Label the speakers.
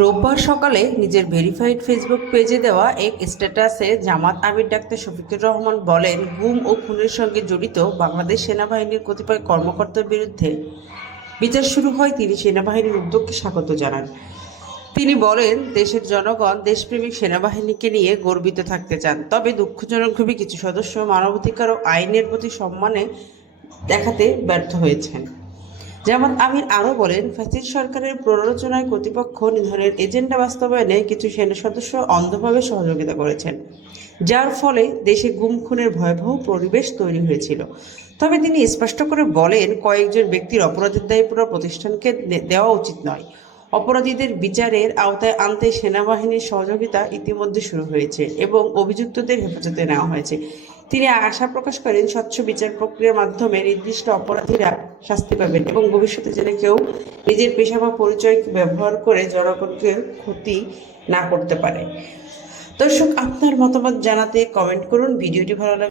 Speaker 1: রোববার সকালে নিজের ভেরিফাইড ফেসবুক পেজে দেওয়া এক স্ট্যাটাসে জামাত আমির ডাক্তার শফিকুর রহমান বলেন, গুম ও খুনের সঙ্গে জড়িত বাংলাদেশ সেনাবাহিনীর কতিপয় কর্মকর্তার বিরুদ্ধে বিচার শুরু হয় তিনি সেনাবাহিনীর উদ্যোগকে স্বাগত জানান। তিনি বলেন, দেশের জনগণ দেশপ্রেমিক সেনাবাহিনীকে নিয়ে গর্বিত থাকতে চান, তবে দুঃখজনকভাবে কিছু সদস্য মানবাধিকার ও আইনের প্রতি সম্মানে দেখাতে ব্যর্থ হয়েছেন। যেমন আমির আরও বলেন, ফ্যাসিস্ট সরকারের প্ররোচনায় কর্তৃপক্ষ নিধনের এজেন্ডা বাস্তবায়নে কিছু সেনা সদস্য অন্ধভাবে সহযোগিতা করেছেন, যার ফলে দেশে গুম খুনের ভয়াবহ পরিবেশ তৈরি হয়েছিল। তবে তিনি স্পষ্ট করে বলেন, কয়েকজন ব্যক্তির অপরাধের দায়ী পুরো প্রতিষ্ঠানকে দেওয়া উচিত নয়। অপরাধীদের বিচারের আওতায় আনতে সেনাবাহিনীর সহযোগিতা ইতিমধ্যে শুরু হয়েছে এবং অভিযুক্তদের হেফাজতে নেওয়া হয়েছে। তিনি আশা প্রকাশ করেন, স্বচ্ছ বিচার প্রক্রিয়ার মাধ্যমে নির্দিষ্ট অপরাধীরা শাস্তি পাবেন এবং ভবিষ্যতে যেন কেউ নিজের পেশা বা পরিচয়কে ব্যবহার করে জনগণকে ক্ষতি না করতে পারে। দর্শক, আপনার মতামত জানাতে কমেন্ট করুন। ভিডিওটি ভালো লাগলে